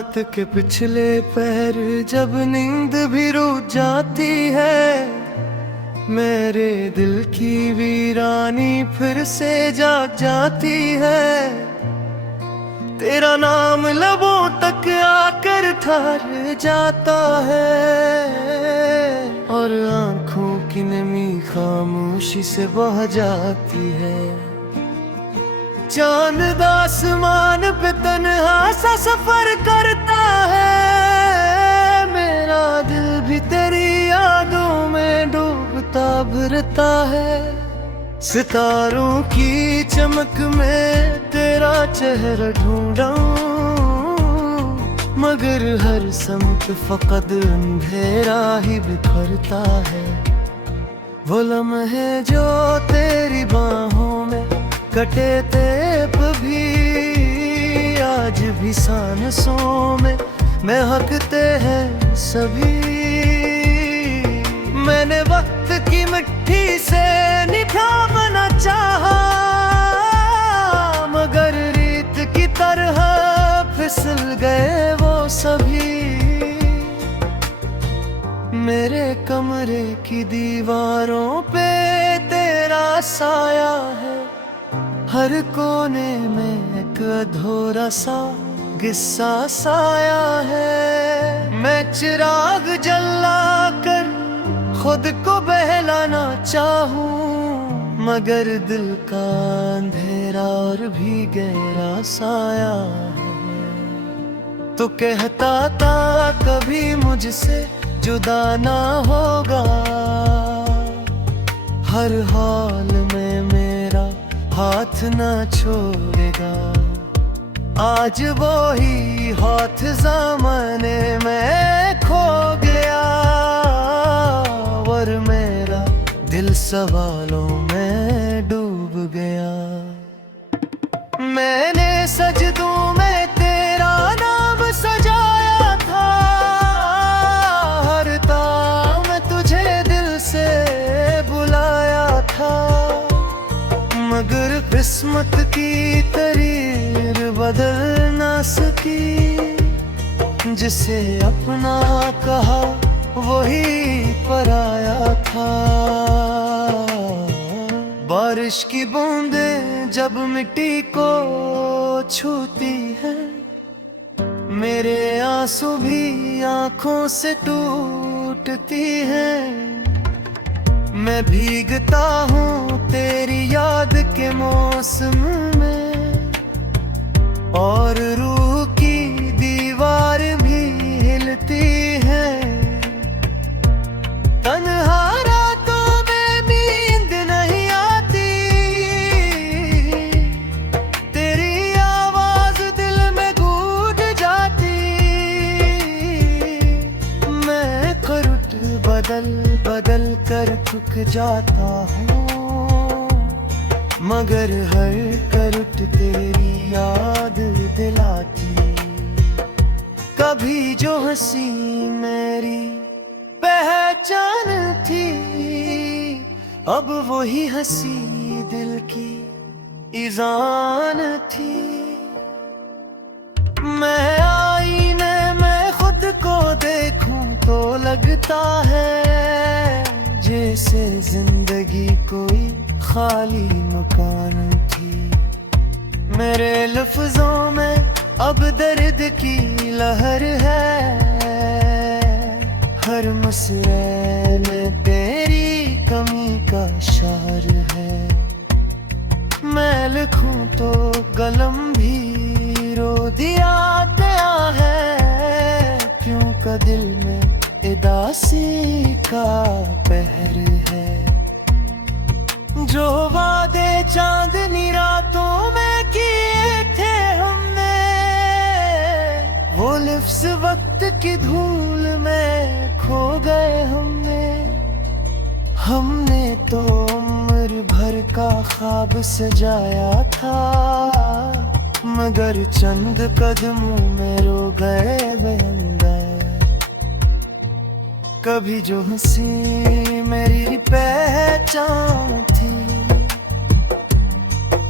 रात के पिछले पहर जब नींद भी रुक जाती है, मेरे दिल की वीरानी फिर से जाग जाती है। तेरा नाम लबों तक आकर ठहर जाता है और आंखों की नमी खामोशी से बह जाती है। चांद आसमान पे तन्हा सा सफर करता है, मेरा दिल भी तेरी यादों में डूबता भरता है। सितारों की चमक में तेरा चेहरा ढूंढा, मगर हर समत फकत अंधेरा ही बिखरता है। वो लम्हे जो तेरी बाहों में कटे तेप भी आज भी सांसों में महकते हैं सभी। मैंने वक्त की मिट्टी से निभाना चाहा, मगर रीत की तरह फिसल गए वो सभी। मेरे कमरे की दीवारों पे तेरा साया है, हर कोने में एक अधूरा सा किस्सा साया है। मैं चिराग जला कर खुद को बहलाना चाहूं, मगर दिल का अंधेरा और भी गहरा साया है। तो कहता था कभी मुझसे जुदा ना होगा, हर हाल में मेरा हाथ न छोड़ेगा। आज वो ही हाथ ज़माने में खो गया, और मेरा दिल सवालों में डूब गया। मैंने सजदों में तेरा नाम सजाया था, हर ताम तुझे दिल से बुलाया था, मगर किस्मत की तरीर बदल ना सकी। जिसे अपना कहा वही पराया था। बारिश की बूंदें जब मिट्टी को छूती है, मेरे आंसू भी आंखों से टूटती हैं। मैं भीगता हूँ तेरी याद के मौसम में, और रूह की दीवार भी हिलती है। तन्हा रातों में नींद नहीं आती, तेरी आवाज दिल में गूंज जाती। मैं करवट बदल बदल कर थक जाता हूँ, मगर हर करवट तेरी याद दिलाती। कभी जो हंसी मेरी पहचान थी, अब वही हंसी दिल की इज़ान थी। मैं आईने में खुद को देखूं तो लगता है जैसे जिंदगी कोई खाली मकान थी। मेरे लफ्जों में अब दर्द की लहर है, हर मसरे में तेरी कमी का इशार है। मैं लिखूं तो कलम भी रो दिया गया है, क्यों का दिल में उदासी का पहर है। जो वादे चांदनी रातों में किए थे हमने, वो लिफ्स वक्त की धूल में खो गए हमने तो उम्र भर का ख्वाब सजाया था, मगर चंद कदमों में रो गए वे अंदर। कभी जो हंसी मेरी पहचान थी,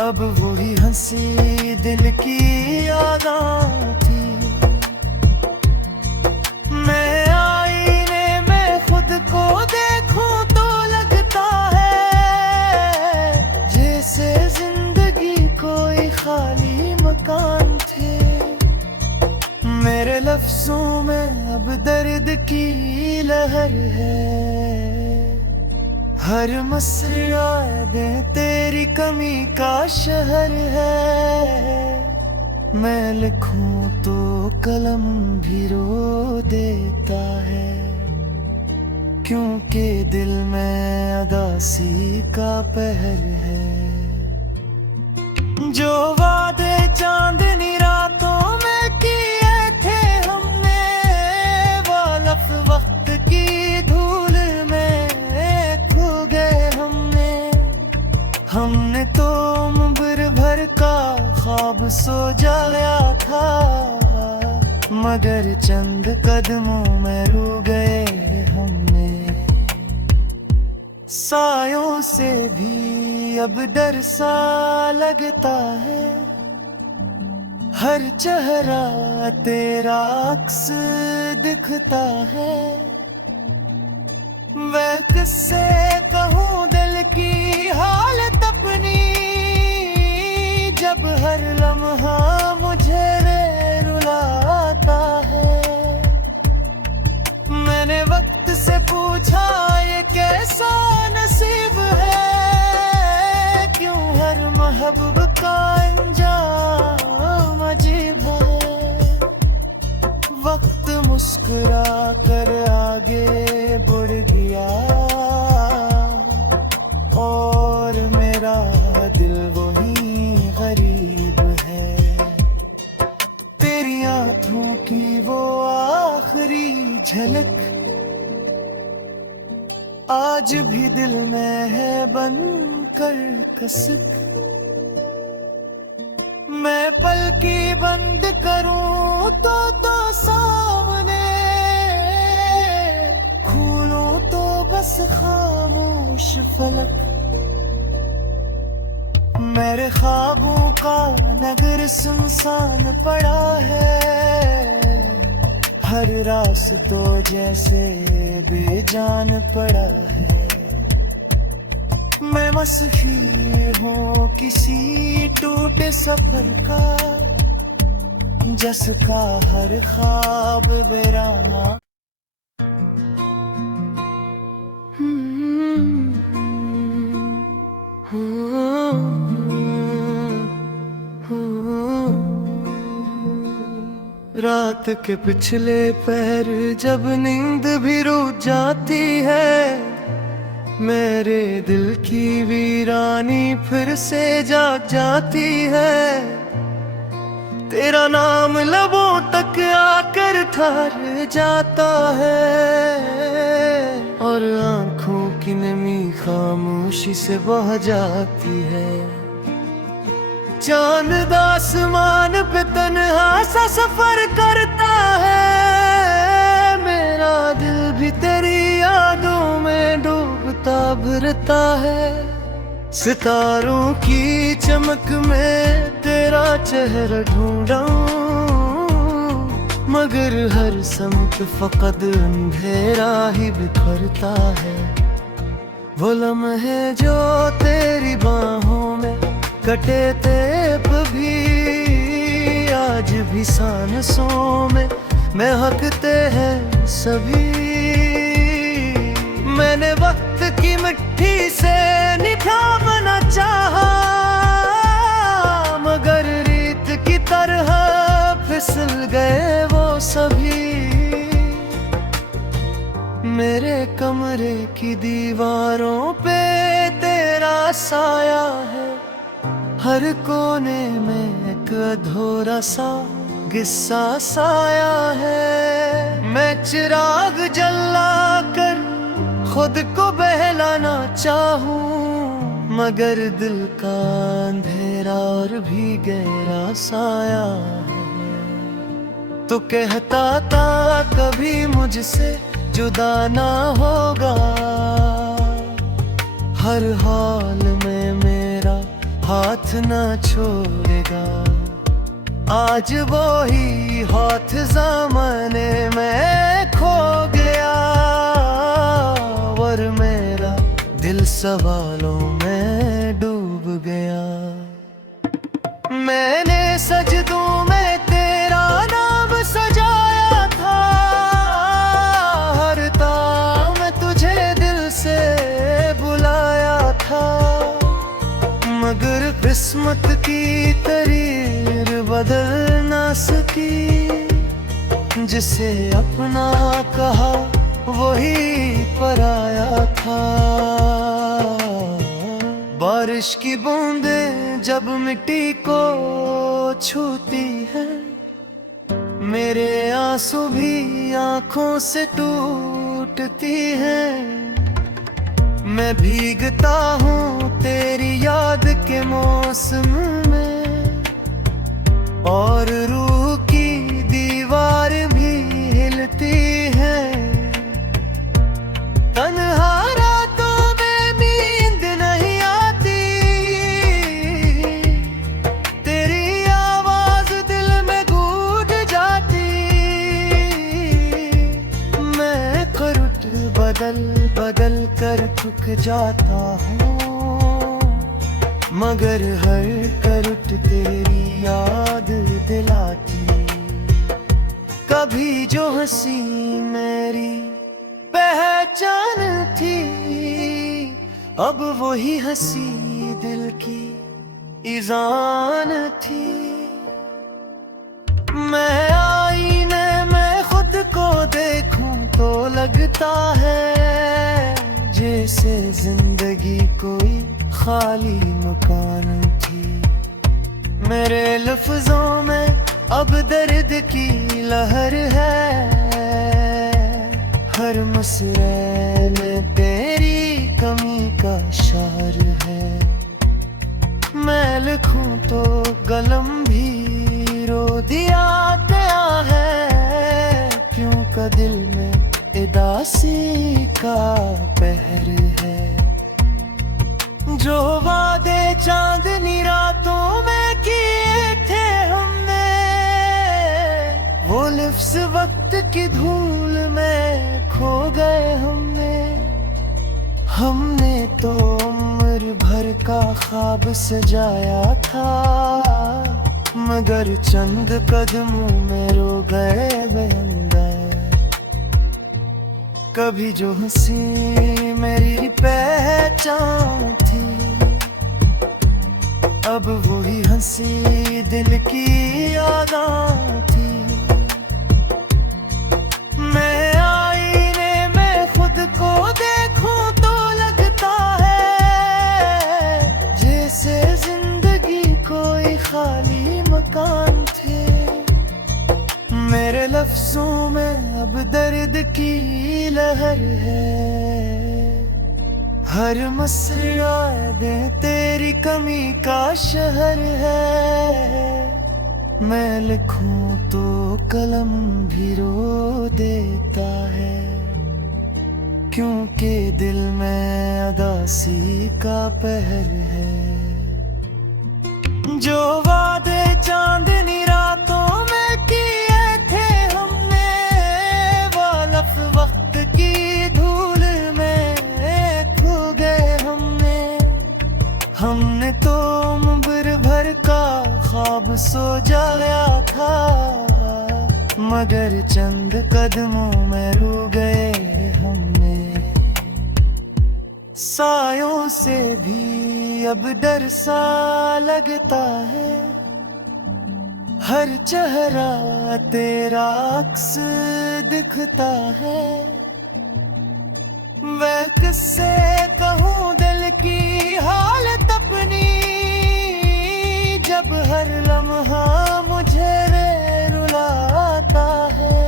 अब वही हंसी दिल की यादां थी। जिगर है। हर मसर यादें तेरी कमी का शहर है। मैं लिखूं तो कलम भी रो देता है, क्योंकि दिल में अदासी का पहर है। जो वादे चांदनी रातों में किए थे हमने, वो लफ्ज़ वक्त की धूल में खो गए हमने तो उम्र भर का ख्वाब सोचाया था, मगर चंद कदमों में रो गए हमने। सायों से भी अब डर सा लगता है, हर चेहरा तेरा अक्स दिखता है। मैं किससे कहूँ दिल की हालत अपनी, जब हर लम्हा मुझे रुलाता है। मैंने वक्त से पूछा ये कैसा नसीब है, क्यों हर महबूब का अंजाम अजीब है। वक्त मुस्कुरा कर आगे बढ़ गया, और मेरा दिल वही गरीब है। तेरी आँखों की वो आखिरी झलक आज भी दिल में है बन कर कसक। मैं पलकी बंद करूं तो सामने, खोलूं तो बस खामोश फलक। मेरे ख्वाबों का नगर सुनसान पड़ा है, हर रास्तों जैसे बेजान पड़ा है। मैं मस्फी हूँ किसी टूटे सफर का, जिसका हर ख्वाब वीराना। रात के पिछले पैर जब नींद भी रुक जाती है, मेरे दिल की वीरानी फिर से जाग जाती है। तेरा नाम लबों तक आकर ठहर जाता है, और आंखों की नमी खामोशी से बह जाती है। चांद आसमान पे तन्हा सा सफर करता है, मेरा दिल भी तेरी यादों में डूबता भरता है। सितारों की चमक में तेरा चेहरा ढूंढा, मगर हर समत फकद अंधेरा ही बिखरता है। वो लम्हे जो तेरी बाहों में कटे तेप भी, आज भी सांसों में महकते हैं सभी। मैंने वक्त की मिट्टी से निभाना चाहा, मगर रीत की तरह फिसल गए वो सभी। मेरे कमरे की दीवारों पे तेरा साया है, हर कोने में एक अधूरा सा किस्सा साया है। मैं चिराग जला कर खुद को बहलाना चाहूं, मगर दिल का अंधेरा और भी गहरा साया है। तो कहता था कभी मुझसे जुदा ना होगा, हर हाल में मेरा हाथ ना छोड़ेगा। आज वो ही हाथ ज़माने में खो गया, और मेरा दिल सवालों में डूब गया। मैंने सजदों में तेरा नाम सजाया था, हर तार किस्मत की तरीर बदल ना सकी, जिसे अपना कहा वही पराया था। बारिश की बूंदें जब मिट्टी को छूती है, मेरे आंसू भी आंखों से टूटती हैं। मैं भीगता हूँ तेरी याद के मौसम में, और रूह की दीवार भी हिलती है। तन्हा रातों में नींद नहीं आती, तेरी आवाज दिल में गूंज जाती। मैं करवट बदल बदल कर थक जाता हूँ, मगर हर करवट तेरी याद दिलाती। कभी जो हंसी मेरी पहचान थी, अब वही हंसी दिल की इज़ान थी। मैं आईने में खुद को देखूं तो लगता है जैसे जिंदगी कोई खाली मकान थी। मेरे लफ्जों में अब दर्द की लहर है, हर मुसरे में तेरी कमी का शार है। मैं लिखूं तो कलम भी रो दिया गया है, क्यों का दिल में उदासी का पहर है। जो वादे चांदनी रातों में किए थे हमने, वो लिफ्स वक्त की धूल में खो गए हमने तो उम्र भर का ख्वाब सजाया था, मगर चंद कदमों में रो गए बेअंदाज। कभी जो हंसी मेरी पहचान थी, अब वही हंसी दिल की यादां थी। मैं आईने में खुद को देखूं तो लगता है जैसे जिंदगी कोई खाली मकान थे। मेरे लफ्जों में अब दर्द की लहर है, हर मसरे यादें तेरी कमी का शहर है। मैं लिखूं तो कलम भी रो देता है, क्योंकि दिल में अदासी का पहर है। जो वादे चांदनी रातों में किए थे हमने, वालफ वक्त की धूल में खो गए हमने तो उम्र भर का ख्वाब सोजाया था, मगर चंद कदमों में रो गए हमने। सायों से भी अब डर सा लगता है, हर चेहरा तेरा अक्स दिखता है। मैं किससे कहूँ दिल की हालत अपनी, जब हर लम्हा मुझे रुलाता है।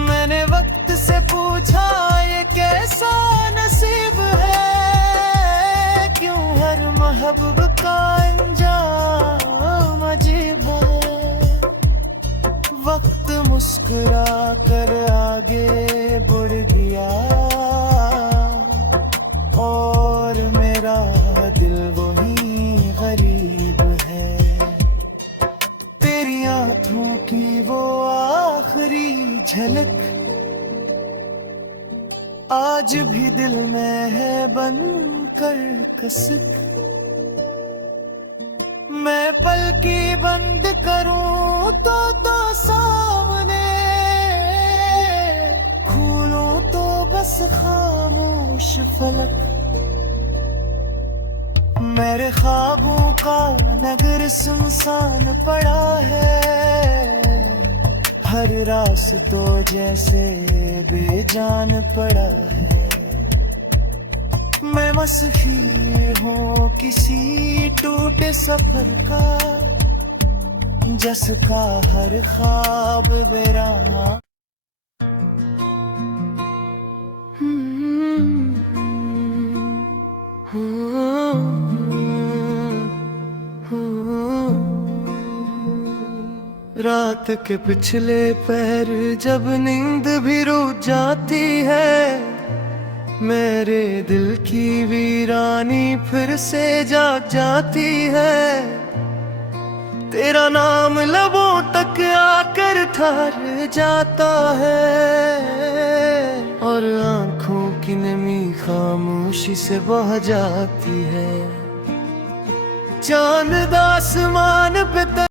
मैंने वक्त से पूछा ये कैसा नसीब है, क्यों हर महबूब का अंजाम अजीब है। वक्त मुस्कुरा कर आगे बढ़ गया, और मेरा दिल वही गरीब है। तेरी आंखों की वो आखिरी झलक आज भी दिल में है बन कर कसक। मैं पलकी बंद करूं तो सामने, खोलूं तो बस खामोश फलक। मेरे ख्वाबों का नगर सुनसान पड़ा है, हर रास्तों जैसे बेजान पड़ा है। मैं मसफिर हूँ किसी टूटे सफर का, जिसका हर ख्वाब वीरान। रात के पिछले पहर जब नींद भी रुक जाती है, मेरे दिल की वीरानी फिर से जाग जाती है। तेरा नाम लबों तक आकर ठहर जाता है, और आंखों की नमी खामोशी से बह जाती है। चांद आसमान पे